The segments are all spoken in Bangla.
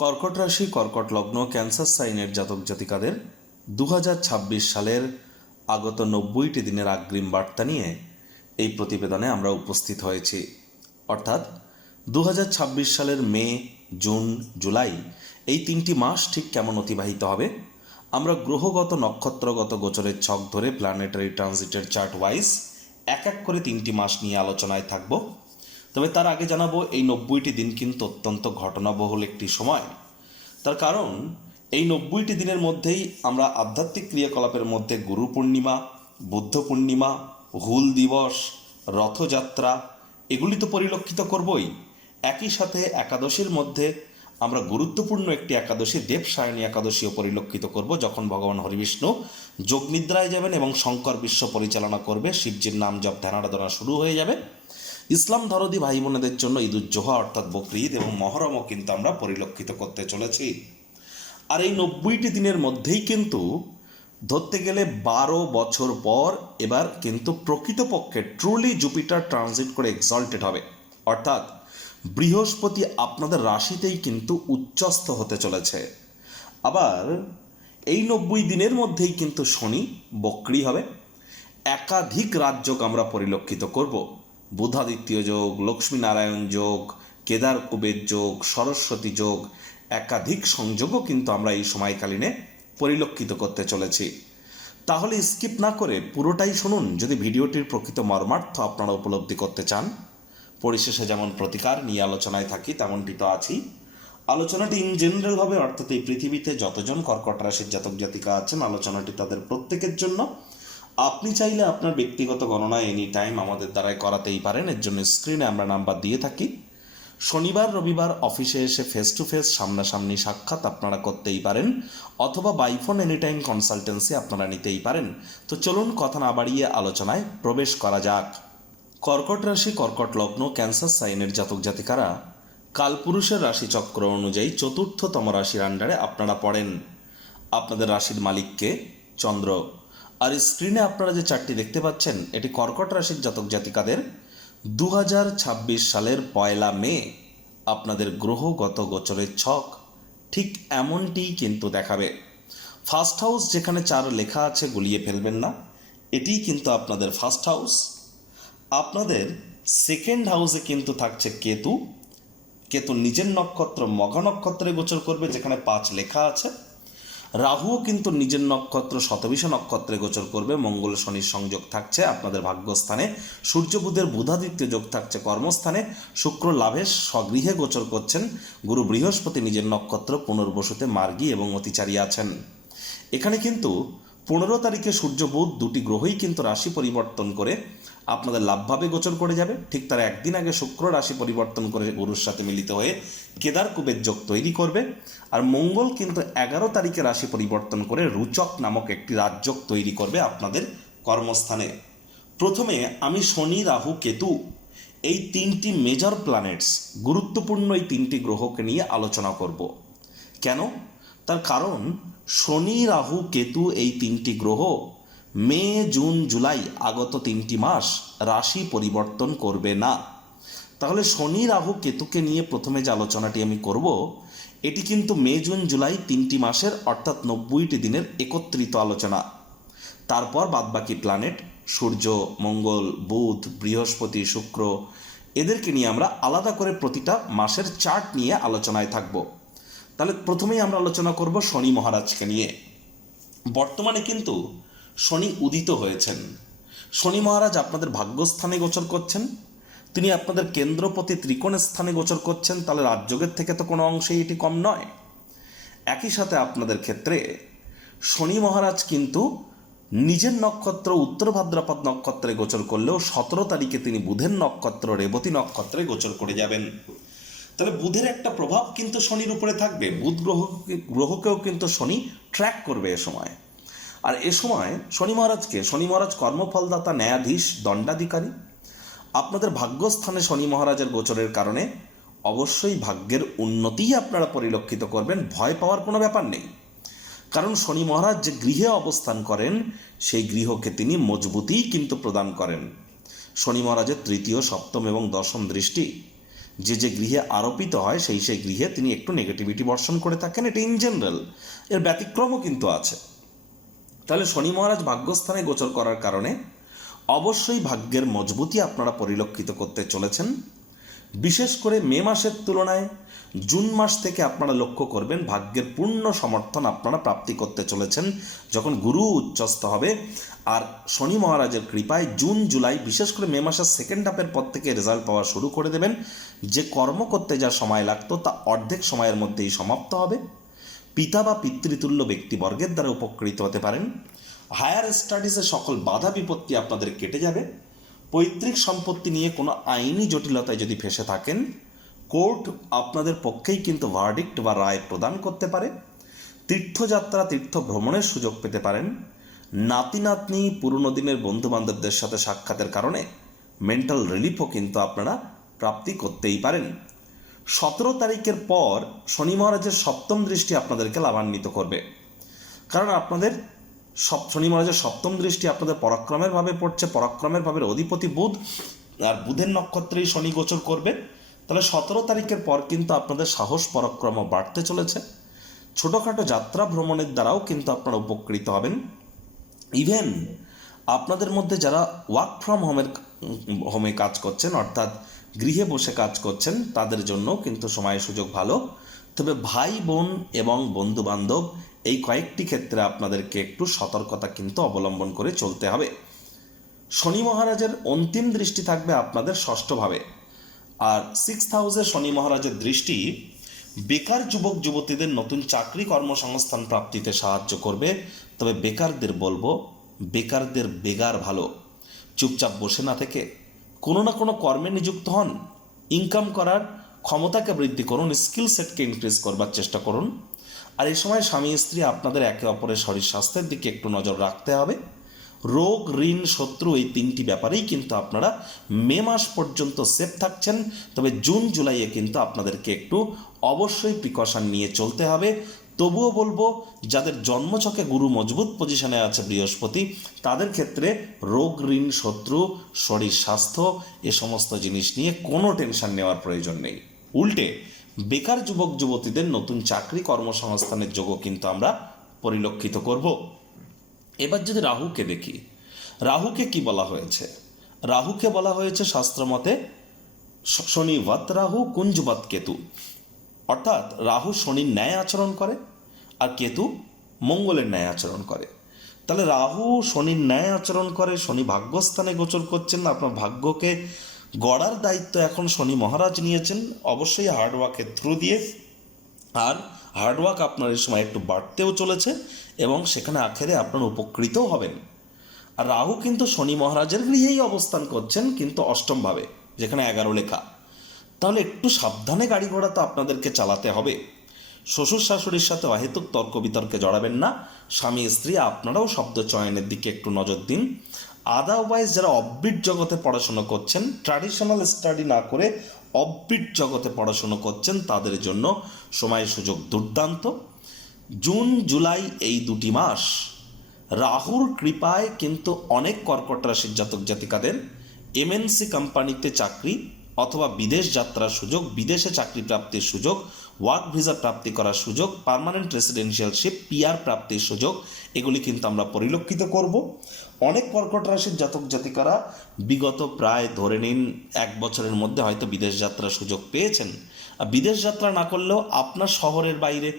কর্কট রাশি, কর্কট লগ্ন, ক্যান্সার সাইনের জাতক জাতিকাদের 2026 সালের আগত 90টি দিনের অগ্রিম বার্তা নিয়ে এই প্রতিবেদনে আমরা উপস্থিত হয়েছি। অর্থাৎ 2026 সালের মে, জুন, জুলাই এই 3টি মাস ঠিক কেমন অতিবাহিত হবে আমরা গ্রহগত নক্ষত্রগত গোচরের ছক ধরে প্ল্যানেটারি ট্রানজিটের চার্ট ওয়াইজ এক এক করে 3টি মাস নিয়ে আলোচনায় থাকব। তবে তার আগে জানাবো, এই 90টি দিন কিন্তু অত্যন্ত ঘটনাবহুল একটি সময়। তার কারণ এই 90টি দিনের মধ্যেই আমরা আধ্যাত্মিক ক্রিয়াকলাপের মধ্যে গুরু পূর্ণিমা, বুদ্ধ পূর্ণিমা, হুল দিবস, রথযাত্রা এগুলি তো পরিলক্ষিত করবই। একই সাথে একাদশীর মধ্যে আমরা গুরুত্বপূর্ণ একটি একাদশী দেবসায়নী একাদশীও পরিলক্ষিত করব, যখন ভগবান হরিবিষ্ণু যোগনিদ্রায় যাবেন এবং শঙ্কর বিশ্ব পরিচালনা করবে, শিবজির নাম জপ ধ্যান আরাধনা শুরু হয়ে যাবে। ইসলাম ধরদি ভাই বোনেদের জন্য ঈদুজ্জোহা অর্থাৎ বকরি ঈদ এবং মহরমও কিন্তু আমরা পরিলক্ষিত করতে চলেছি। আর এই 90টি দিনের মধ্যেই কিন্তু ধরতে গেলে 12 বছর পর এবার কিন্তু প্রকৃতপক্ষে ট্রুলি জুপিটার ট্রানজিট করে এক্সল্টেড হবে। অর্থাৎ বৃহস্পতি আপনাদের রাশিতেই কিন্তু উচ্চস্থ হতে চলেছে। আবার এই 90 দিনের মধ্যেই কিন্তু শনি বক্রী হবে। একাধিক রাজযোগ আমরা পরিলক্ষিত করব। বুধাদিত্য যোগ, লক্ষ্মীনারায়ণ যোগ, কেদার কুবের যোগ, সরস্বতী যোগ, একাধিক সংযোগও কিন্তু আমরা এই সময়কালীনে পরিলক্ষিত করতে চলেছি। তাহলে স্কিপ না করে পুরোটাই শুনুন যদি ভিডিওটির প্রকৃত মর্মার্থ আপনারা উপলব্ধি করতে চান। পরিশেষে যেমন প্রতিকার নিয়ে আলোচনায় থাকি তেমনটি তো আছেই। আলোচনাটি ইন জেনারেলভাবে, অর্থাৎ এই পৃথিবীতে যতজন কর্কট রাশির জাতক জাতিকা আছেন আলোচনাটি তাদের প্রত্যেকের জন্য। আপনি চাইলে আপনার ব্যক্তিগত গণনা এনি টাইম আমাদের দ্বারাই করাতেই পারেন। এর জন্য স্ক্রিনে আমরা নাম্বার দিয়ে থাকি। শনিবার রবিবার অফিসে এসে ফেস টু ফেস সামনাসামনি সাক্ষাৎ আপনারা করতেই পারেন, অথবা বাইফোন এনি টাইম কনসালটেন্সি আপনারা নিতেই পারেন। তো চলুন কথা না বাড়িয়ে আলোচনায় প্রবেশ করা যাক। কর্কট রাশি, কর্কট লগ্ন, ক্যান্সার সাইনের জাতক জাতিকারা কালপুরুষের রাশিচক্র অনুযায়ী চতুর্থতম রাশির আন্ডারে আপনারা পড়েন। আপনাদের রাশির মালিককে চন্দ্র। আর স্ক্রিনে আপনারা যে চারটি দেখতে পাচ্ছেন এটি কর্কট রাশির জাতক জাতিকাদের 2026 সালের 1 মে আপনাদের গ্রহগত গোচরের ছক ঠিক এমনটিই কিন্তু দেখাবে। ফার্স্ট হাউস যেখানে 4 লেখা আছে গুলিয়ে ফেলবেন না, এটিই কিন্তু আপনাদের ফার্স্ট হাউস। আপনাদের সেকেন্ড হাউসে কিন্তু থাকছে কেতু। কেতু নিজের নক্ষত্র মঘা নক্ষত্রে গোচর করবে, যেখানে 5 লেখা আছে। রাহুও কিন্তু নিজের নক্ষত্র শতবিষা নক্ষত্রে গোচর করবে। মঙ্গল শনির সংযোগ থাকছে আপনাদের ভাগ্যস্থানে। সূর্য বুধের বুধাদিত্য যোগ থাকছে কর্মস্থানে। শুক্র লাভের স্বগৃহে গোচর করছেন। গুরু বৃহস্পতি নিজের নক্ষত্র পুনর্বসুতে মার্গী এবং অতিচারী আছেন। এখানে কিন্তু 15 তারিখে সূর্য বুধ দুটি গ্রহই কিন্তু রাশি পরিবর্তন করে আপনাদের লাভভাবে গোচর করে যাবে। ঠিক তার একদিন আগে শুক্র রাশি পরিবর্তন করে গুরুর সাথে মিলিত হয়ে কেদার কুবের যোগ তৈরি করবে। আর মঙ্গল কিন্তু 11 তারিখে রাশি পরিবর্তন করে রুচক নামক একটি রাজযোগ তৈরি করবে আপনাদের কর্মস্থানে। প্রথমে আমি শনি, রাহু, কেতু এই 3টি মেজর প্ল্যানেটস, গুরুত্বপূর্ণ এই 3টি গ্রহকে নিয়ে আলোচনা করব। কেন? তার কারণ শনি, রাহু, কেতু এই 3টি গ্রহ মে, জুন, জুলাই আগত 3টি মাস রাশি পরিবর্তন করবে না। তাহলে শনি, রাহু, কেতুকে নিয়ে প্রথমে যে আলোচনাটি আমি করব এটি কিন্তু মে, জুন, জুলাই 3টি মাসের অর্থাৎ 90টি দিনের একত্রিত আলোচনা। তারপর বাদবাকি প্ল্যানেট সূর্য, মঙ্গল, বুধ, বৃহস্পতি, শুক্র এদেরকে নিয়ে আমরা আলাদা করে প্রতিটা মাসের চার্ট নিয়ে আলোচনায় থাকব। তাহলে প্রথমেই আমরা আলোচনা করব শনি মহারাজকে নিয়ে। বর্তমানে কিন্তু শনি উদিত হয়েছেন। শনি মহারাজ আপনাদের ভাগ্যস্থানে গোচর করছেন। তিনি আপনাদের কেন্দ্রপতি ত্রিকোণ স্থানে গোচর করছেন। তাহলে রাজযোগের থেকে তো কোনো অংশেই এটি কম নয়। একই সাথে আপনাদের ক্ষেত্রে শনি মহারাজ কিন্তু নিজের নক্ষত্র উত্তর ভাদ্রপদ নক্ষত্রে গোচর করলেও 17 তারিখে তিনি বুধের নক্ষত্র রেবতী নক্ষত্রে গোচর করে যাবেন। তাহলে বুধের একটা প্রভাব কিন্তু শনির উপরে থাকবে। বুধ গ্রহকেও কিন্তু শনি ট্র্যাক করবে এ সময়। আর এ সময় শনি মহারাজ কর্মফলদাতা, ন্যায়াধীশ, দণ্ডাধিকারী। আপনাদের ভাগ্যস্থানে শনি মহারাজের গোচরের কারণে অবশ্যই ভাগ্যের উন্নতিই আপনারা পরিলক্ষিত করবেন। ভয় পাওয়ার কোনো ব্যাপার নেই, কারণ শনি মহারাজ যে গৃহে অবস্থান করেন সেই গৃহকে তিনি মজবুতিই কিন্তু প্রদান করেন। শনি মহারাজের 3য়, 7ম এবং 10ম দৃষ্টি যে গৃহে আরোপিত হয় সেই গৃহে তিনি একটু নেগেটিভিটি বর্ষণ করে থাকেন, এটা ইন জেনারেল। এর ব্যতিক্রমও কিন্তু আছে। তাহলে শনি মহারাজ ভাগ্যস্থানে গোচর করার কারণে অবশ্যই ভাগ্যের মজবুতি আপনারা পরিলক্ষিত করতে চলেছেন। বিশেষ করে মে মাসের তুলনায় জুন মাস থেকে আপনারা লক্ষ্য করবেন ভাগ্যের পূর্ণ সমর্থন আপনারা প্রাপ্তি করতে চলেছেন যখন গুরু উচ্চস্থ হবে। আর শনি মহারাজের কৃপায় জুন জুলাই, বিশেষ করে মে মাসের সেকেন্ড হাফের পর থেকে রেজাল্ট পাওয়া শুরু করে দেবেন। যে কর্ম করতে যা সময় লাগতো তা অর্ধেক সময়ের মধ্যেই সমাপ্ত হবে। পিতা বা পিতৃতুল্য ব্যক্তিবর্গের দ্বারা উপকৃত হতে পারেন। হায়ার স্টাডিজে সকল বাধা বিপত্তি আপনাদের কেটে যাবে। পৈতৃক সম্পত্তি নিয়ে কোনো আইনি জটিলতায় যদি ফেঁসে থাকেন, কোর্ট আপনাদের পক্ষেই কিন্তু ভার্ডিক্ট বা রায় প্রদান করতে পারে। তীর্থযাত্রা, তীর্থ ভ্রমণের সুযোগ পেতে পারেন। নাতি নাতনি, পুরনো দিনের বন্ধুবান্ধবদের সাথে সাক্ষাতের কারণে মেন্টাল রিলিফও কিন্তু আপনারা প্রাপ্তি করতেই পারেন। 17 তারিখের পর শনি মহারাজের সপ্তম দৃষ্টি আপনাদেরকে লাভান্বিত করবে, কারণ আপনাদের শনি মহারাজের সপ্তম দৃষ্টি আপনাদের পরাক্রমের ভাবে পড়ছে। পরাক্রমের ভাবের অধিপতি বুধ, আর বুধের নক্ষত্রেই শনি গোচর করবে। তাহলে 17 তারিখের পর কিন্তু আপনাদের সাহস পরাক্রম বাড়তে চলেছে। ছোটোখাটো যাত্রা ভ্রমণের দ্বারাও কিন্তু আপনারা উপকৃত হবেন। ইভেন আপনাদের মধ্যে যারা ওয়ার্ক ফ্রম হোমে কাজ করছেন, অর্থাৎ গৃহে বসে কাজ করছেন, তাদের জন্য কিন্তু সময় সুযোগ ভালো। তবে ভাই বোন এবং বন্ধু বান্ধব এই কয়েকটি ক্ষেত্রে আপনাদেরকে একটু সতর্কতা কিন্তু অবলম্বন করে চলতে হবে। শনি মহারাজের অন্তিম দৃষ্টি থাকবে আপনাদের ষষ্ঠভাবে, আর 6th হাউসে শনি মহারাজের দৃষ্টি বেকার যুবক যুবতীদের নতুন চাকরি কর্মসংস্থান প্রাপ্তিতে সাহায্য করবে। তবে বেকারদের বলবো, বেকারদের বেগার ভালো। চুপচাপ বসে না থেকে কোনো না কোনো কর্মে নিযুক্ত হন। ইনকাম করার ক্ষমতাকে বৃদ্ধি করুন, স্কিল সেটকে ইনক্রিজ করবার চেষ্টা করুন। আর এই সময় স্বামী স্ত্রী আপনাদের একে অপরের শরীর স্বাস্থ্যের দিকে একটু নজর রাখতে হবে। রোগ, ঋণ, শত্রু এই তিনটি ব্যাপারেই কিন্তু আপনারা মে মাস পর্যন্ত সেফ থাকছেন। তবে জুন জুলাইয়ে কিন্তু আপনাদেরকে একটু অবশ্যই প্রিকশন নিয়ে চলতে হবে। তবুও বলবো, যাদের জন্মছকে গুরু মজবুত পজিশনে আছে বৃহস্পতি, তাদের ক্ষেত্রে রোগ, ঋণ, শত্রু, শরীর স্বাস্থ্য এ সমস্ত জিনিস নিয়ে কোনো টেনশন নেওয়ার প্রয়োজন নেই। উল্টে বেকার যুবক যুবতীদের নতুন চাকরি কর্মসংস্থানের যোগও কিন্তু আমরা পরিলক্ষিত করব। এবার যদি রাহুকে দেখি, রাহুকে কি বলা হয়েছে? রাহুকে বলা হয়েছে শাস্ত্রমতে শনিবৎ রাহু কুঞ্জবৎ কেতু, অর্থাৎ রাহু শনির ন্যায় আচরণ করে আর কেতু মঙ্গলের ন্যায় আচরণ করে। তাহলে রাহু শনির ন্যায় আচরণ করে, শনি ভাগ্যস্থানে গোচর করছেন। আপনার ভাগ্যকে গড়ার দায়িত্ব এখন শনি মহারাজ নিয়েছেন, অবশ্যই হার্ডওয়ার্কের থ্রু দিয়ে। আর হার্ডওয়ার্ক আপনার এই সময় একটু বাড়তেও চলেছে এবং সেখানে আখেরে আপনার উপকৃতও হবেন। আর রাহু কিন্তু শনি মহারাজের গৃহেই অবস্থান করছেন, কিন্তু অষ্টমভাবে, যেখানে 11 লেখা। তাহলে একটু সাবধানে গাড়ি ঘোড়া তো আপনাদেরকে চালাতে হবে। শ্বশুর শাশুড়ির সাথে অহেতুক তর্ক বিতর্কে জড়াবেন না। স্বামী স্ত্রী আপনারাও শব্দ চয়নের দিকে একটু নজর দিন। আদারওয়াইজ যারা অফবিট জগতে পড়াশুনো করছেন, ট্র্যাডিশনাল স্টাডি না করে অফবিট জগতে পড়াশুনো করছেন, তাদের জন্য সময় সুযোগ দুর্দান্ত। জুন জুলাই এই দুটি মাস রাহুর কৃপায় কিন্তু অনেক কর্কট রাশির জাতক জাতিকাদের এমএনসি কোম্পানিতে চাকরি অথবা বিদেশ যাত্রার সুযোগ, বিদেশে চাকরি প্রাপ্তির সুযোগ, ওয়ার্ক ভিসা প্রাপ্তি করার সুযোগ, পার্মানেন্ট রেসিডেন্সিয়ালশিপ, পিআর প্রাপ্তির সুযোগ, এগুলি কিন্তু আমরা পরিলক্ষিত করব। অনেক কর্কট রাশির জাতক জাতিকারা বিগত প্রায় ধরে নিন 1 বছরের মধ্যে হয়তো বিদেশ যাত্রার সুযোগ পেয়েছেন। আর বিদেশ যাত্রা না করলেও আপনার শহরের বাইরে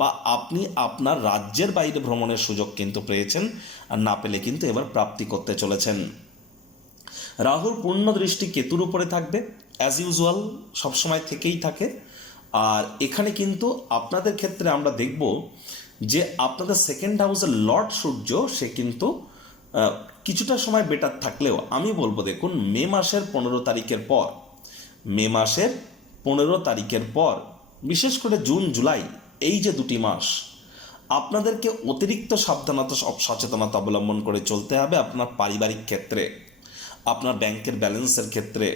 বা আপনি আপনার রাজ্যের বাইরে ভ্রমণের সুযোগ কিন্তু পেয়েছেন, আর না পেলে কিন্তু এবার প্রাপ্তি করতে চলেছেন। রাহুর পূর্ণ দৃষ্টি কেতুর উপরে থাকবে, অ্যাজ ইউজুয়াল সবসময় থেকেই থাকে। আর এখানে কিন্তু আপনাদের ক্ষেত্রে আমরা দেখব যে আপনাদের সেকেন্ড হাউসের লর্ড সূর্য, সে কিন্তু কিছুটা সময় বেটার থাকলেও আমি বলবো, দেখুন মে মাসের 15 তারিখের পর, মে মাসের 15 তারিখের পর বিশেষ করে জুন জুলাই এই যে দুটি মাস আপনাদেরকে অতিরিক্ত সাবধানতা সচেতনতা অবলম্বন করে চলতে হবে। আপনার পারিবারিক ক্ষেত্রে, আপনার ব্যাংকের ব্যালেন্সের ক্ষেত্রে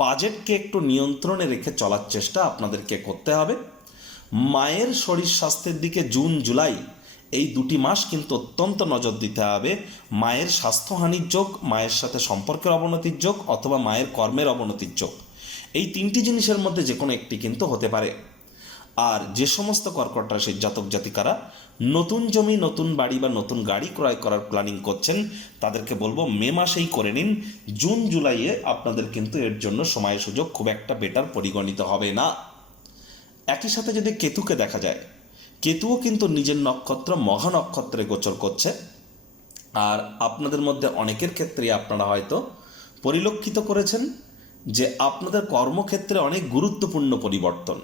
বাজেটকে একটু নিয়ন্ত্রণে রেখে চলার চেষ্টা আপনাদেরকে করতে হবে। মায়ের শরীর স্বাস্থ্যের দিকে জুন জুলাই এই দুটি মাস কিন্তু অত্যন্ত নজর দিতে হবে। মায়ের স্বাস্থ্যহানির যোগ, মায়ের সাথে সম্পর্কের অবনতির যোগ অথবা মায়ের কর্মের অবনতির যোগ, এই তিনটি জিনিসের মধ্যে যে কোনো একটি কিন্তু হতে পারে। আর যে সমস্ত কর্কট রাশির জাতক জাতিকারা নতুন জমি, নতুন বাড়ি বা নতুন গাড়ি ক্রয় করার প্ল্যানিং করছেন, তাদেরকে বলবো মে মাসেই করে নিন। জুন জুলাইয়ে আপনাদের কিন্তু এর জন্য সময় সুযোগ খুব একটা বেটার পরিগণিত হবে না। একই সাথে যদি কেতুকে দেখা যায়, কেতুও কিন্তু নিজের নক্ষত্র মহা নক্ষত্রে গোচর করছে। আর আপনাদের মধ্যে অনেকের ক্ষেত্রে আপনারা হয়তো পরিলক্ষিত করেছেন যে আপনাদের কর্মক্ষেত্রে অনেক গুরুত্বপূর্ণ পরিবর্তন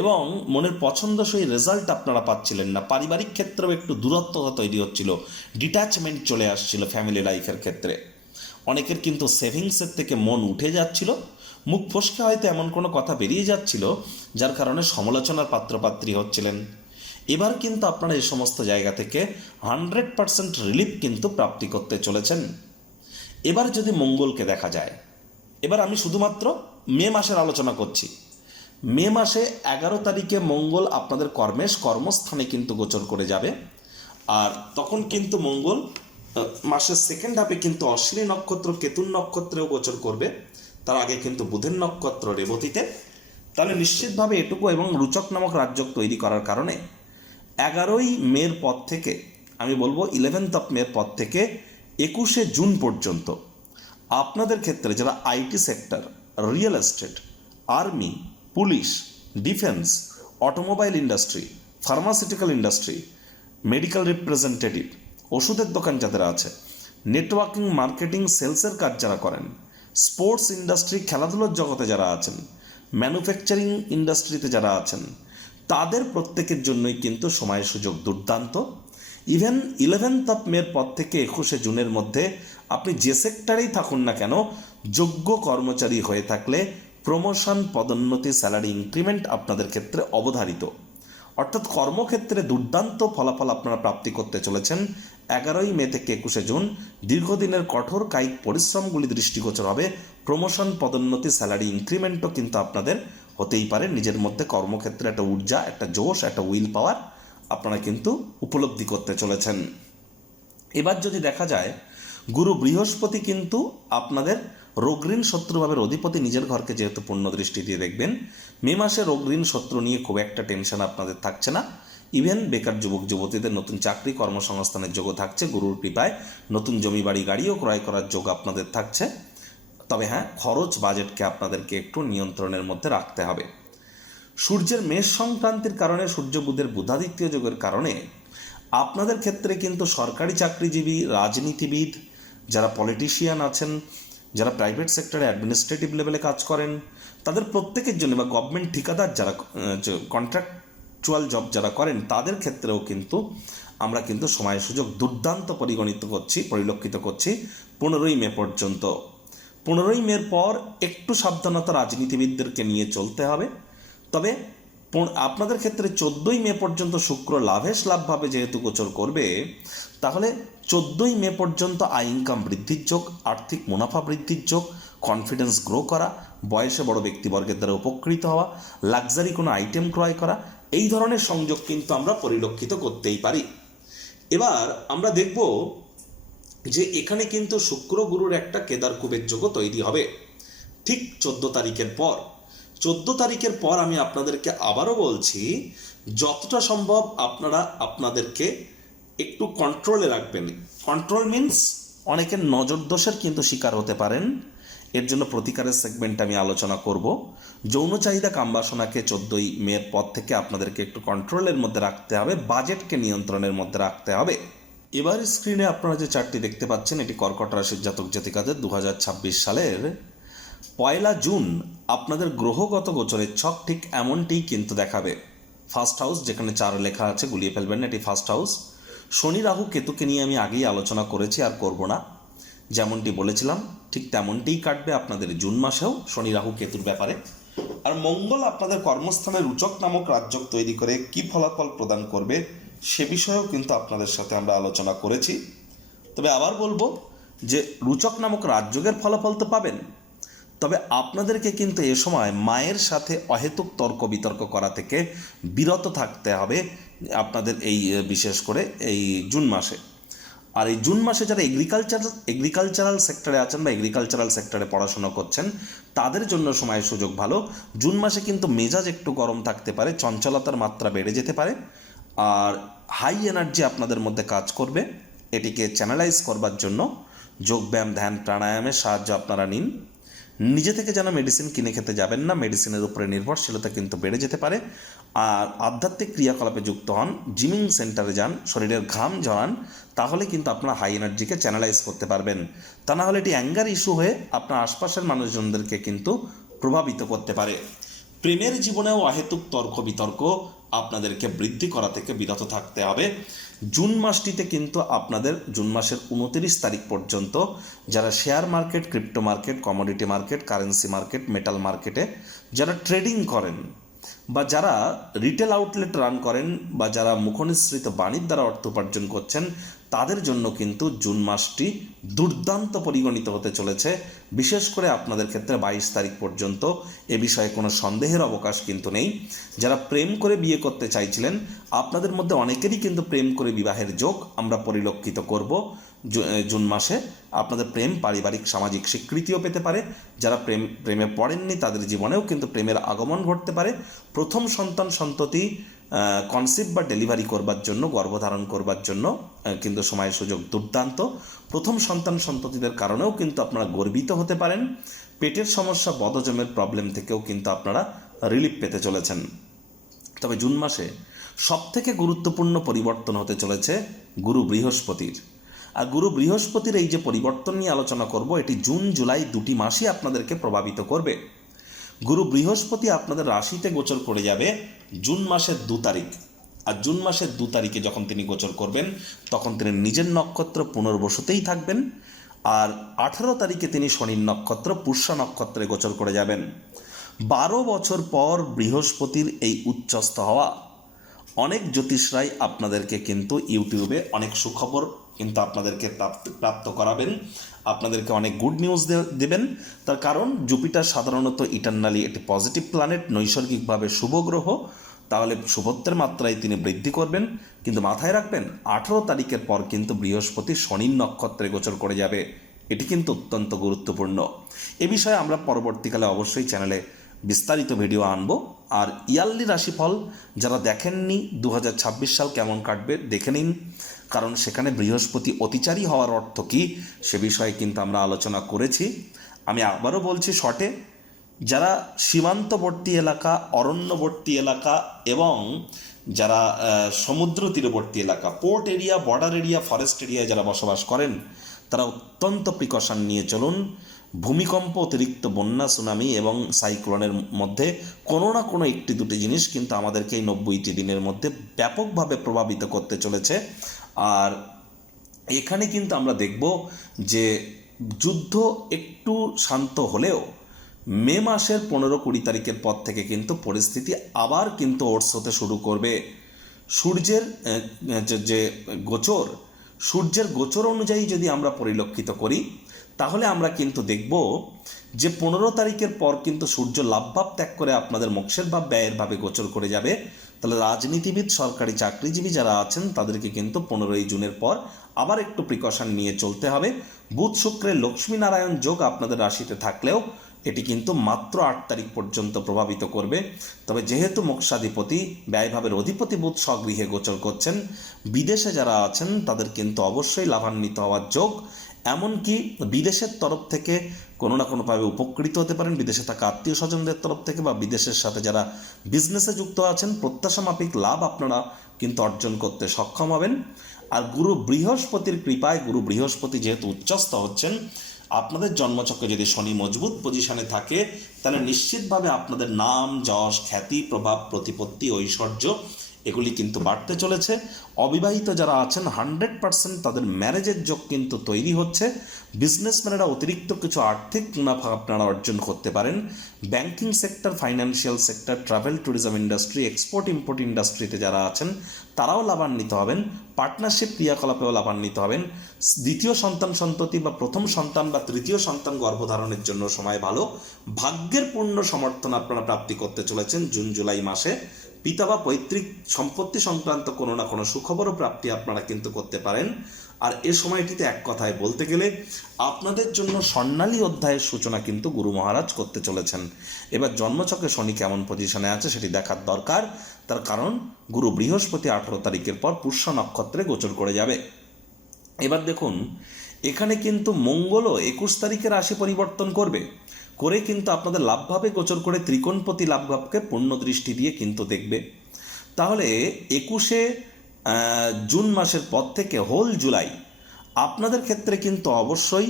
এবং মনের পছন্দসই রেজাল্ট আপনারা পাচ্ছিলেন না। পারিবারিক ক্ষেত্রেও একটু দূরত্বতা তৈরি হচ্ছিল, ডিট্যাচমেন্ট চলে আসছিল ফ্যামিলি লাইফের ক্ষেত্রে। অনেকের কিন্তু সেভিংসের থেকে মন উঠে যাচ্ছিল, মুখ ফসকে হয়তো এমন কোনো কথা বেরিয়ে যাচ্ছিল যার কারণে সমালোচনার পাত্রপাত্রী হচ্ছিলেন। এবার কিন্তু আপনারা এই সমস্ত জায়গা থেকে 100% রিলিফ কিন্তু প্রাপ্তি করতে চলেছেন। এবার যদি মঙ্গলকে দেখা যায়, এবার আমি শুধুমাত্র মে মাসের আলোচনা করছি। মে মাসে 11 তারিখে মঙ্গল আপনাদের কর্মস্থানে কিন্তু গোচর করে যাবে। আর তখন কিন্তু মঙ্গল মাসের সেকেন্ড হাফে কিন্তু অশ্বিনী নক্ষত্র কেতুর নক্ষত্রেও গোচর করবে, তার আগে কিন্তু বুধের নক্ষত্র রেবতীতে। তাহলে নিশ্চিতভাবে এটুকু এবং রুচক নামক রাজযোগ তৈরি করার কারণে 11ই মের পর থেকে, আমি বলবো 11th মের পর থেকে 21শে জুন পর্যন্ত আপনাদের ক্ষেত্রে যারা IT sector, real estate, army, police, defence, automobile industry, pharmaceutical industry, medical representative, ওষুধের দোকান যাদের আছে, নেটওয়ার্কিং, মার্কেটিং, সেলসের কাজ যারা করেন, স্পোর্টস ইন্ডাস্ট্রি, খেলাধুলোর জগতে যারা আছেন, ম্যানুফ্যাকচারিং ইন্ডাস্ট্রিতে যারা আছেন, তাদের প্রত্যেকের জন্যই কিন্তু সময় সুযোগ দুর্দান্ত। ইভেন 11th মের পর থেকে 21শে জুনের মধ্যে আপনি যে সেক্টরেই থাকুন না কেন, যোগ্য কর্মচারী হয়ে থাকলে প্রমোশন, পদোন্নতি, স্যালারি ইনক্রিমেন্ট আপনাদের ক্ষেত্রে অবধারিত। অর্থাৎ কর্মক্ষেত্রে দুর্দান্ত ফলাফল আপনারা প্রাপ্তি করতে চলেছেন 11ই মে থেকে 21শে জুন। দীর্ঘদিনের কঠোর কায়িক পরিশ্রমগুলি দৃষ্টিগোচর হবে। প্রমোশন, পদোন্নতি, স্যালারি ইনক্রিমেন্টও কিন্তু আপনাদের হতেই পারে। নিজের মধ্যে কর্মক্ষেত্রে একটা ঊর্জা, একটা জোশ, একটা উইল পাওয়ার আপনারা কিন্তু উপলব্ধি করতে চলেছেন। এবার যদি দেখা যায়, গুরু বৃহস্পতি কিন্তু আপনাদের রোগঋণ শত্রুভাবের অধিপতি, নিজের ঘরকে যেহেতু পূর্ণ দৃষ্টি দিয়ে দেখবেন, মে মাসে রোগঋণ শত্রু নিয়ে খুব একটা টেনশন আপনাদের থাকছে না। ইভেন বেকার যুবক যুবতীদের নতুন চাকরি কর্মসংস্থানের যোগও থাকছে। গুরুর কৃপায় নতুন জমি বাড়ি গাড়িও ক্রয় করার যোগ আপনাদের থাকছে। তবে হ্যাঁ, খরচ বাজেটকে আপনাদেরকে একটু নিয়ন্ত্রণের মধ্যে রাখতে হবে। সূর্যের মেষ সংক্রান্তির কারণে, সূর্য বুধের বুধাদিত্য যোগের কারণে আপনাদের ক্ষেত্রে কিন্তু সরকারি চাকরিজীবী, রাজনীতিবিদ, যারা পলিটিশিয়ান আছেন, যারা প্রাইভেট সেক্টরে অ্যাডমিনিস্ট্রেটিভ লেভেলে কাজ করেন, তাদের প্রত্যেকের জন্য, বা গভর্নমেন্ট ঠিকাদার যারা, কন্ট্রাকচুয়াল জব যারা করেন, তাদের ক্ষেত্রেও কিন্তু আমরা কিন্তু সময় সুযোগ দুর্দান্ত পরিলক্ষিত করছি 15ই মে পর্যন্ত। 15ই মের পর একটু সাবধানতা রাজনীতিবিদদেরকে নিয়ে চলতে হবে। তবে আপনাদের ক্ষেত্রে 14ই মে পর্যন্ত শুক্র লাভেশ লাভভাবে যেহেতু গোচর করবে, তাহলে 14ই মে পর্যন্ত আয় ইনকাম বৃদ্ধির যোগ, আর্থিক মুনাফা বৃদ্ধির যোগ, কনফিডেন্স গ্রো করা, বয়সে বড় ব্যক্তিবর্গের দ্বারা উপকৃত হওয়া, লাক্সারি কোনো আইটেম ক্রয় করা, এই ধরনের সংযোগ কিন্তু আমরা পরিলক্ষিত করতেই পারি। এবার আমরা দেখব যে এখানে কিন্তু শুক্র গুরুর একটা কেদার কুবের যোগও তৈরি হবে ঠিক 14 তারিখের পর। 14 তারিখের পর আমি আপনাদেরকে আবারও বলছি, যতটা সম্ভব আপনারা আপনাদেরকে একটু কন্ট্রোলে রাখবেন। কন্ট্রোল মিন্স অনেকের নজর দোষের কিন্তু শিকার হতে পারেন। এর জন্য প্রতিকারের সেগমেন্ট আমি আলোচনা করব। যৌন চাহিদা, কামবাসনাকে 14ই মের পর থেকে আপনাদেরকে একটু কন্ট্রোলের মধ্যে রাখতে হবে, বাজেটকে নিয়ন্ত্রণের মধ্যে রাখতে হবে। এবার স্ক্রিনে আপনারা যে চার্টটি দেখতে পাচ্ছেন, এটি কর্কট রাশির জাতক জাতিকাদের 2026 সালের 1 জুন আপনাদের গ্রহগত গোচরের ছক ঠিক এমনটিই কিন্তু দেখাবে। ফার্স্ট হাউস, যেখানে 4 লেখা আছে, গুলিয়ে ফেলবেন না, এটি ফার্স্ট হাউস। শনি রাহু কেতুকে নিয়ে আমি আগেই আলোচনা করেছি, আর করব না। যেমনটি বলেছিলাম ঠিক তেমনটিই কাটবে আপনাদের জুন মাসেও শনি রাহু কেতুর ব্যাপারে। আর মঙ্গল আপনাদের কর্মস্থানে রুচক নামক রাজযোগ তৈরি করে কি ফলাফল প্রদান করবে সে বিষয়েও কিন্তু আপনাদের সাথে আমরা আলোচনা করেছি। তবে আবার বলবো যে রুচক নামক রাজযোগের ফলাফল তো পাবেন, তবে আপনাদেরকে কিন্তু এ সময় মায়ের সাথে অহেতুক তর্ক বিতর্ক করা থেকে বিরত থাকতে হবে আপনাদের এই বিশেষ করে এই জুন মাসে। আর এই জুন মাসে যারা এগ্রিকালচারাল সেক্টরে আছেন বা এগ্রিকালচারাল সেক্টরে পড়াশোনা করছেন তাদের জন্য সময় সুযোগ ভালো। জুন মাসে কিন্তু মেজাজ একটু গরম থাকতে পারে, চঞ্চলতার মাত্রা বেড়ে যেতে পারে, আর হাই এনার্জি আপনাদের মধ্যে কাজ করবে। এটিকে চ্যানেলাইজ করবার জন্য যোগব্যায়াম, ধ্যান, প্রাণায়ামের সাহায্য আপনারা নিন। নিজে থেকে যেন মেডিসিন কিনে খেতে যাবেন না, মেডিসিনের উপরে নির্ভরশীলতা কিন্তু বেড়ে যেতে পারে। আর আধ্যাত্মিক ক্রিয়াকলাপে যুক্ত হন, জিমিং সেন্টারে যান, শরীরের ঘাম ঝরান, তাহলে কিন্তু আপনারা হাই এনার্জিকে চ্যানেলাইজ করতে পারবেন। তা না হলে এটি অ্যাঙ্গার ইস্যু হয়ে আপনার আশপাশের মানুষজনদেরকে কিন্তু প্রভাবিত করতে পারে। প্রেমের জীবনেও অহেতুক তর্ক বিতর্ক আপনাদেরকে বৃদ্ধি করা থেকে বিরত থাকতে হবে। জুন মাসটিতে কিন্তু আপনাদের জুন মাসের 29 তারিখ পর্যন্ত যারা share market, crypto market, commodity market, currency market, metal মার্কেটে যারা ট্রেডিং করেন বা যারা রিটেল আউটলেট রান করেন বা যারা মুখনিসৃত বাণীর দ্বারা অর্থ উপার্জন করছেন তাদের জন্য কিন্তু জুন মাসটি দুর্দান্ত পরিগণিত হতে চলেছে। বিশেষ করে আপনাদের ক্ষেত্রে 22 তারিখ পর্যন্ত এ বিষয়ে কোনো সন্দেহের অবকাশ কিন্তু নেই। যারা প্রেম করে বিয়ে করতে চাইছিলেন আপনাদের মধ্যে অনেকেরই কিন্তু প্রেম করে বিবাহের যোগ আমরা পরিলক্ষিত করব। জুন মাসে আপনাদের প্রেম পারিবারিক সামাজিক স্বীকৃতিও পেতে পারে। যারা প্রেমে পড়েননি তাদের জীবনেও কিন্তু প্রেমের আগমন ঘটতে পারে। প্রথম সন্ততি কনসিভ বা ডেলিভারি করবার জন্য, গর্ভধারণ করবার জন্য কিন্তু সময় সুযোগ দুর্দান্ত। প্রথম সন্ততিদের কারণেও কিন্তু আপনারা গর্বিত হতে পারেন। পেটের সমস্যা, বদহজমের প্রবলেম থেকেও কিন্তু আপনারা রিলিফ পেতে চলেছেন। তবে জুন মাসে সবথেকে গুরুত্বপূর্ণ পরিবর্তন হতে চলেছে গুরু বৃহস্পতির। আর গুরু বৃহস্পতির এই যে পরিবর্তন নিয়ে আলোচনা করব, এটি জুন জুলাই দুটি মাসই আপনাদেরকে প্রভাবিত করবে। গুরু বৃহস্পতি আপনাদের রাশিতে গোচর করে যাবে জুন মাসের 2 তারিখ। আর জুন মাসের 2 তারিখে যখন তিনি গোচর করবেন তখন তিনি নিজের নক্ষত্র পুনর্বসুতেই থাকবেন। আর 18 তারিখে তিনি শনির নক্ষত্র পুষ্যা নক্ষত্রে গোচর করে যাবেন। 12 বছর পর বৃহস্পতির এই উচ্চস্থ হওয়া, অনেক জ্যোতিষরাই আপনাদেরকে কিন্তু ইউটিউবে অনেক সুখবর কিন্তু আপনাদেরকে প্রাপ্ত করাবেন, আপনাদেরকে অনেক গুড নিউজ দেবেন। তার কারণ জুপিটার সাধারণত ইটারনালি একটি পজিটিভ প্ল্যানেট, নৈসর্গিকভাবে শুভ গ্রহ, তাহলে শুভত্বের মাত্রায় তিনি বৃদ্ধি করবেন। কিন্তু মাথায় রাখবেন 18 তারিখের পর কিন্তু বৃহস্পতি শনির নক্ষত্রে গোচর করে যাবে। এটি কিন্তু অত্যন্ত গুরুত্বপূর্ণ। এ বিষয়ে আমরা পরবর্তীকালে অবশ্যই চ্যানেলে বিস্তারিত ভিডিও আনব। আর ইয়ারলি রাশিফল যারা দেখেননি 2026 সাল কেমন কাটবে দেখে নিন, কারণ সেখানে বৃহস্পতি অতিচারী হওয়ার অর্থ কী সে বিষয়ে কিন্তু আমরা আলোচনা করেছি। আমি আবারও বলছি শর্টে, যারা সীমান্তবর্তী এলাকা, অরণ্যবর্তী এলাকা এবং যারা সমুদ্র তীরবর্তী এলাকা, port area, border area, forest এরিয়ায় যারা বসবাস করেন তারা অত্যন্ত প্রিকশন নিয়ে চলুন। ভূমিকম্প, অতিরিক্ত বন্যা, সুনামি এবং সাইক্লোনের মধ্যে কোনো না কোনো একটি দুটি জিনিস কিন্তু আমাদেরকে এই 90টি দিনের মধ্যে ব্যাপকভাবে প্রভাবিত করতে চলেছে। আর এখানে কিন্তু আমরা দেখব যে যুদ্ধ একটু শান্ত হলেও মে মাসের 15-20 তারিখের পর থেকে কিন্তু পরিস্থিতি আবার কিন্তু ওটস হতে শুরু করবে। সূর্যের যে সূর্যের গোচর অনুযায়ী যদি আমরা পরিলক্ষিত করি তাহলে আমরা কিন্তু দেখব যে 15 তারিখের পর কিন্তু সূর্য লাভভাব ত্যাগ করে আপনাদের মোক্ষের ভাব, ব্যয়ের ভাবে গোচর করে যাবে। তাহলে রাজনীতিবিদ, সরকারি চাকরিজীবী যারা আছেন তাদেরকে কিন্তু 15ই জুনের পর আবার একটু প্রিকশন নিয়ে চলতে হবে। বুধ শুক্রের লক্ষ্মীনারায়ণ যোগ আপনাদের রাশিতে থাকলেও এটি কিন্তু মাত্র 8 তারিখ পর্যন্ত প্রভাবিত করবে। তবে যেহেতু মোক্ষাধিপতি, ব্যয়ভাবের অধিপতি বুধ স্বগৃহে গোচর করছেন, বিদেশে যারা আছেন তাদের কিন্তু অবশ্যই লাভান্বিত হওয়ার যোগ। এমনকি বিদেশের তরফ থেকে কোনো না কোনোভাবে উপকৃত হতে পারেন, বিদেশে থাকা আত্মীয় স্বজনদের তরফ থেকে বা বিদেশের সাথে যারা বিজনেসে যুক্ত আছেন প্রত্যাশা মাফিক লাভ আপনারা কিন্তু অর্জন করতে সক্ষম হবেন। আর গুরু বৃহস্পতির কৃপায়, গুরু বৃহস্পতি যেহেতু উচ্চস্থ হচ্ছেন, আপনাদের জন্মচক্রে যদি শনি মজবুত পজিশনে থাকে তাহলে নিশ্চিতভাবে আপনাদের নাম, যশ, খ্যাতি, প্রভাব, প্রতিপত্তি, ঐশ্বর্য এগুলি কিন্তু বাড়তে চলেছে। অবিবাহিত যারা আছেন 100% তাদের ম্যারেজের যোগ কিন্তু তৈরি হচ্ছে। বিজনেসম্যানেরা অতিরিক্ত কিছু আর্থিক মুনাফা আপনারা অর্জন করতে পারেন। Banking sector, financial sector, travel tourism industry, export import ইন্ডাস্ট্রিতে যারা আছেন তারাও লাভান্বিত হবেন। পার্টনারশিপ ক্রিয়াকলাপেও লাভান্বিত হবেন। দ্বিতীয় সন্ততি বা প্রথম সন্তান বা তৃতীয় সন্তান গর্ভধারণের জন্য সময় ভালো। ভাগ্যের পূর্ণ সমর্থন আপনারা প্রাপ্তি করতে চলেছেন জুন জুলাই মাসে। পিতা বা পৈতৃক সম্পত্তি সংক্রান্ত কোনো না কোনো সুখবরও প্রাপ্তি আপনারা কিন্তু করতে পারেন। আর এ সময়টিতে এক কথায় বলতে গেলে আপনাদের জন্য স্বর্ণালী অধ্যায়ের সূচনা কিন্তু গুরু মহারাজ করতে চলেছেন। এবার জন্মছকে শনি কেমন পজিশনে আছে সেটি দেখার দরকার, তার কারণ গুরু বৃহস্পতি 18 তারিখের পর পুষ্য নক্ষত্রে গোচর করে যাবে। এবার দেখুন, এখানে কিন্তু মঙ্গলও 21 তারিখে রাশি পরিবর্তন করবে, করে কিন্তু আপনাদের লাভভাবে গোচর করে ত্রিকোণপতি লাভভাবকে পূর্ণ দৃষ্টি দিয়ে কিন্তু দেখবে। তাহলে 21শে জুন মাসের পর থেকে হোল জুলাই আপনাদের ক্ষেত্রে কিন্তু অবশ্যই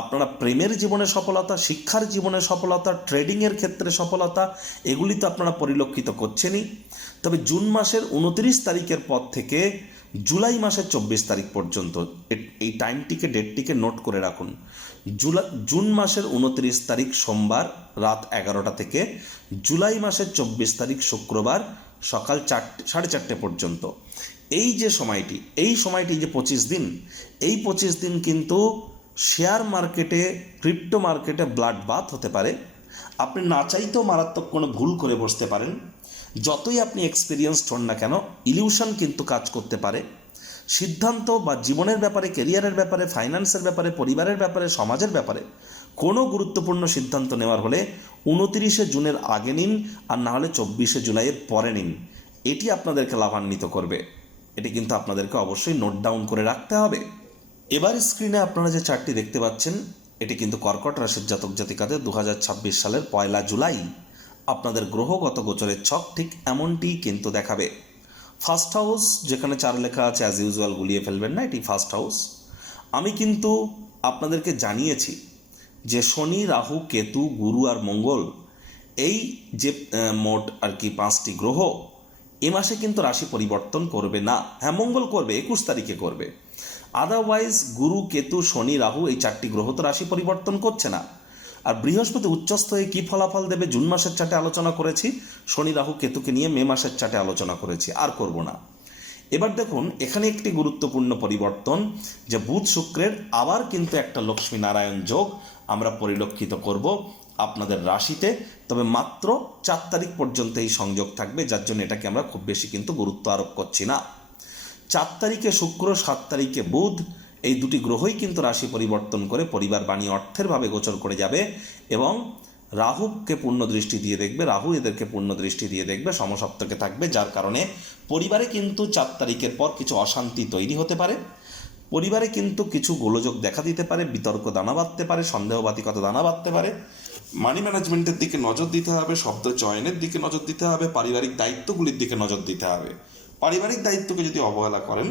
আপনারা প্রেমের জীবনে সফলতা, শিক্ষার জীবনে সফলতা, ট্রেডিংয়ের ক্ষেত্রে সফলতা, এগুলি তো আপনারা পরিলক্ষিত করছেনই। তবে জুন মাসের 29 তারিখের পর থেকে জুলাই মাসের 24 তারিখ পর্যন্ত এই ডেটটিকে নোট করে রাখুন। জুন মাসের 29 তারিখ সোমবার রাত 11টা থেকে জুলাই মাসের 24 তারিখ শুক্রবার সকাল 4:30 পর্যন্ত এই যে সময়টি, এই যে 25 দিন, এই 25 দিন কিন্তু শেয়ার মার্কেটে, ক্রিপ্টো মার্কেটে ব্লাড বাথ হতে পারে। আপনি না চাইতেও মারাত্মক কোনো ভুল করে বসতে পারেন। যতই আপনি এক্সপিরিয়েন্সড হন না কেন, ইলিউশন কিন্তু কাজ করতে পারে। সিদ্ধান্ত বা জীবনের ব্যাপারে, কেরিয়ারের ব্যাপারে, ফাইন্যান্সের ব্যাপারে, পরিবারের ব্যাপারে, সমাজের ব্যাপারে কোনো গুরুত্বপূর্ণ সিদ্ধান্ত নেওয়ার হলে 29শে জুনের আগে নিন, আর না হলে 24শে জুলাইয়ের পরে নিন। এটি আপনাদেরকে লাভান্বিত করবে। এটি কিন্তু আপনাদেরকে অবশ্যই নোট ডাউন করে রাখতে হবে। এবার স্ক্রিনে আপনারা যে চার্টটি দেখতে পাচ্ছেন, এটি কিন্তু কর্কট রাশির জাতক জাতিকাদের 2026 সালের 1 জুলাই আপনাদের গ্রহগত গোচরের ছক ঠিক এমনটি কিন্তু দেখাবে। ফার্স্ট হাউস যেখানে 4 লেখা আছে, অ্যাজ ইউজুয়াল গুলিয়ে ফেলবেন না, এটি ফার্স্ট হাউস। আমি কিন্তু আপনাদেরকে জানিয়েছি যে শনি, রাহু, কেতু, গুরু আর মঙ্গল, এই যে মোট আর কি 5টি গ্রহ এ মাসে কিন্তু রাশি পরিবর্তন করবে না। হ্যাঁ, মঙ্গল করবে, 21 তারিখে করবে। আদারওয়াইজ গুরু, কেতু, শনি, রাহু এই 4টি গ্রহ তো রাশি পরিবর্তন করছে না। আর বৃহস্পতি উচ্চস্থ হয়ে কী ফলাফল দেবে জুন মাসের চার্টে আলোচনা করেছি, শনি, রাহু, কেতুকে নিয়ে মে মাসের চার্টে আলোচনা করেছি, আর করব না। এবার দেখুন, এখানে একটি গুরুত্বপূর্ণ পরিবর্তন, যে বুধ শুক্রের আবার কিন্তু একটা লক্ষ্মী নারায়ণ যোগ আমরা পরিলক্ষিত করব আপনাদের রাশিতে। তবে মাত্র 4 তারিখ পর্যন্ত এই সংযোগ থাকবে, যার জন্য এটাকে আমরা খুব বেশি কিন্তু গুরুত্ব আরোপ করছি না। 4 তারিখে শুক্র, 7 তারিখে বুধ, এই দুটি গ্রহই কিন্তু রাশি পরিবর্তন করে পরিবার, বাণী, অর্থের ভাবে গোচর করে যাবে। এবং রাহুকে পূর্ণ দৃষ্টি দিয়ে দেখবে, রাহু এদেরকে পূর্ণ দৃষ্টি দিয়ে দেখবে, সমসপ্তকে থাকবে, যার কারণে পরিবারে কিন্তু 4 তারিখের পর কিছু অশান্তি তৈরি হতে পারে। পরিবারে কিন্তু কিছু গোলযোগ দেখা দিতে পারে, বিতর্ক দানা বাঁধতে পারে, সন্দেহবাতিকতা দানা বাঁধতে পারে। মানি ম্যানেজমেন্টের দিকে নজর দিতে হবে, শব্দ চয়নের দিকে নজর দিতে হবে, পারিবারিক দায়িত্বগুলির দিকে নজর দিতে হবে। পারিবারিক দায়িত্বকে যদি অবহেলা করেন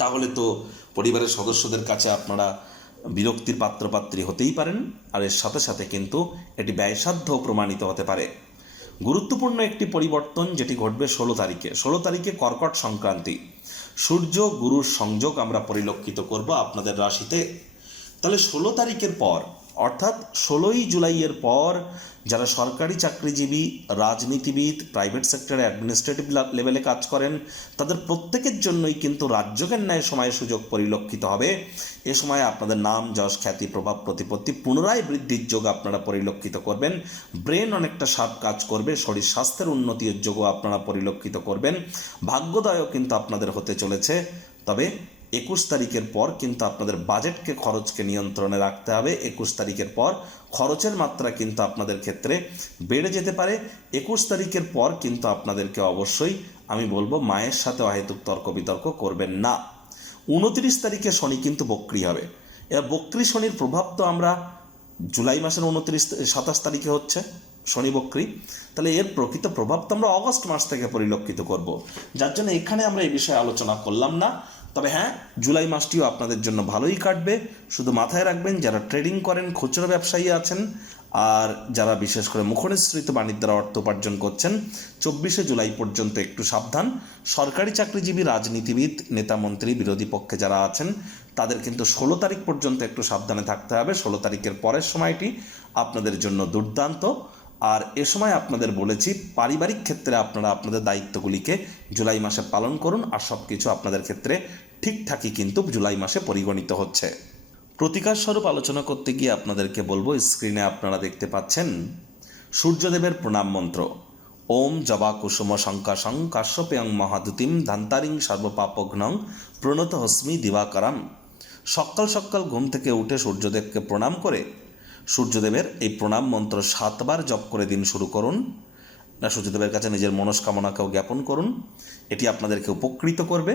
তাহলে তো পরিবারের সদস্যদের কাছে আপনারা বিরক্তির পাত্রপাত্রী হতেই পারেন, আর এর সাথে সাথে কিন্তু এটি ব্যয়সাধ্য প্রমাণিত হতে পারে। গুরুত্বপূর্ণ একটি পরিবর্তন যেটি ঘটবে 16 তারিখে কর্কট সংক্রান্তি, সূর্য গুরুর সংযোগ আমরা পরিলক্ষিত করব আপনাদের রাশিতে। তাহলে 16 তারিখের পর, অর্থাৎ 16ই জুলাইয়ের পর যারা সরকারি চাকরিজীবী, রাজনীতিবিদ, প্রাইভেট সেক্টরে অ্যাডমিনিস্ট্রেটিভ লেভেলে কাজ করেন, তাদের প্রত্যেকের জন্যই কিন্তু রাজ্যকের ন্যায় সময় সুযোগ পরিলক্ষিত হবে। এ সময় আপনাদের নাম, যশ, খ্যাতি, প্রভাব, প্রতিপত্তি পুনরায় বৃদ্ধির যোগ আপনারা পরিলক্ষিত করবেন। ব্রেন অনেকটা শার্প কাজ করবে, শরীর স্বাস্থ্যের উন্নতির যোগও আপনারা পরিলক্ষিত করবেন। ভাগ্যোদয়ও কিন্তু আপনাদের হতে চলেছে। তবে 21 তারিখের পর কিন্তু আপনাদের বাজেটকে, খরচকে নিয়ন্ত্রণে রাখতে হবে। 21 তারিখের পর খরচের মাত্রা কিন্তু আপনাদের ক্ষেত্রে বেড়ে যেতে পারে। 21 তারিখের পর কিন্তু আপনাদেরকে অবশ্যই আমি বলবো মায়ের সাথে অহেতুক তর্ক বিতর্ক করবেন না। 29 তারিখে শনি কিন্তু বক্রী হবে। এবার বক্রী শনির প্রভাব তো আমরা জুলাই মাসের 27 তারিখে হচ্ছে শনি বক্রী, তাহলে এর প্রকৃত প্রভাব তো আমরা অগস্ট মাস থেকে পরিলক্ষিত করব, যার জন্য এখানে আমরা এই বিষয়ে আলোচনা করলাম না। তবে হ্যাঁ, জুলাই মাসটিও আপনাদের জন্য ভালোই কাটবে। শুধু মাথায় রাখবেন, যারা ট্রেডিং করেন, খুচরো ব্যবসায়ী আছেন, আর যারা বিশেষ করে মুখনিসৃত বাণিজ্য দ্বারা অর্থ উপার্জন করছেন, 24শে জুলাই পর্যন্ত একটু সাবধান। সরকারি চাকরিজীবী, রাজনীতিবিদ, নেতামন্ত্রী, বিরোধী পক্ষে যারা আছেন তাদের কিন্তু 16 তারিখ পর্যন্ত একটু সাবধানে থাকতে হবে। 16 তারিখের পরের সময়টি আপনাদের জন্য দুর্দান্ত। আর এ সময় আপনাদের বলেছি, পারিবারিক ক্ষেত্রে আপনারা আপনাদের দায়িত্বগুলিকে জুলাই মাসে পালন করুন, আর সব কিছু আপনাদের ক্ষেত্রে ঠিকঠাকই কিন্তু জুলাই মাসে পরিগণিত হচ্ছে। প্রতিকার স্বরূপ আলোচনা করতে গিয়ে আপনাদেরকে বলবো, স্ক্রিনে আপনারা দেখতে পাচ্ছেন সূর্যদেবের প্রণাম মন্ত্র। ওম জবা কুসুম শঙ্কাশং কাশ্যপেয়ং মহাদুতিম ধান্তারিং সর্বপাপঘ্নং প্রণত হস্মি দিবাকরাম। সকাল সকাল ঘুম থেকে উঠে সূর্যদেবকে প্রণাম করে সূর্যদেবের এই প্রণাম মন্ত্র 7 বার জপ করে দিন শুরু করুন। না, সূর্যদেবের কাছে নিজের মনস্কামনাকেও জ্ঞাপন করুন। এটি আপনাদেরকে উপকৃত করবে।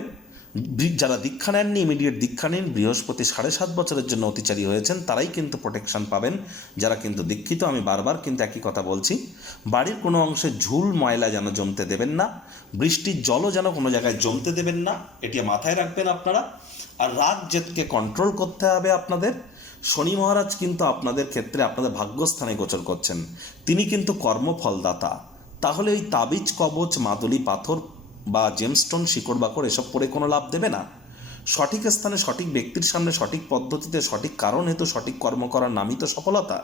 যারা দীক্ষা নেননি ইমিডিয়েট দীক্ষা নিন। বৃহস্পতি 7.5 বছরের জন্য অতিচারী হয়েছেন, তারাই কিন্তু প্রোটেকশন পাবেন। যারা কিন্তু দীক্ষিত, আমি বারবার কিন্তু একই কথা বলছি, বাড়ির কোনো অংশে ঝুল ময়লা যেন জমতে দেবেন না, বৃষ্টির জলও যেন কোনো জায়গায় জমতে দেবেন না, এটি মাথায় রাখবেন আপনারা। আর রাগ জেদকে কন্ট্রোল করতে হবে আপনাদের। শনি মহারাজ কিন্তু আপনাদের ক্ষেত্রে আপনাদের ভাগ্যস্থানে গোচর করছেন, তিনি কিন্তু কর্মফলদাতা। তাহলে ওই তাবিজ কবচ মাদুলি পাথর বা জেমস্টোন শিকড় বাকড় এসব পরে কোনো লাভ দেবে না। সঠিক স্থানে সঠিক ব্যক্তির সামনে সঠিক পদ্ধতিতে সঠিক কারণ হেতু সঠিক কর্ম করার নামই তো সফলতা।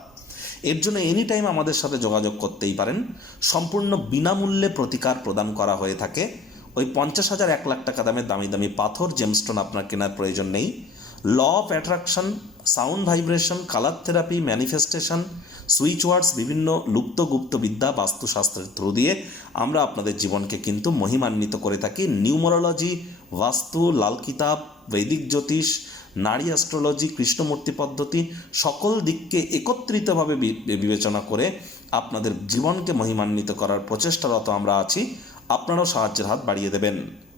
এর জন্য এনি টাইম আমাদের সাথে যোগাযোগ করতেই পারেন। সম্পূর্ণ বিনামূল্যে প্রতিকার প্রদান করা হয়ে থাকে। ওই 50,000 1 লাখ টাকা দামের দামি দামি পাথর জেমস্টোন আপনার কেনার প্রয়োজন নেই। Law of attraction, sound vibration, colour therapy, manifestation, switch words, বিভিন্ন লুপ্ত গুপ্ত বিদ্যা, বাস্তুশাস্ত্রের থ্রু দিয়ে আমরা আপনাদের জীবনকে কিন্তু মহিমান্বিত করে থাকি। নিউমারোলজি, বাস্তু, লাল কিতাব, বৈদিক জ্যোতিষ, নারী অ্যাস্ট্রোলজি, কৃষ্ণমূর্তি পদ্ধতি, সকল দিককে একত্রিতভাবে বিবেচনা করে আপনাদের জীবনকে মহিমান্বিত করার প্রচেষ্টারত আমরা আছি। আপনারাও সাহায্যের হাত বাড়িয়ে দেবেন।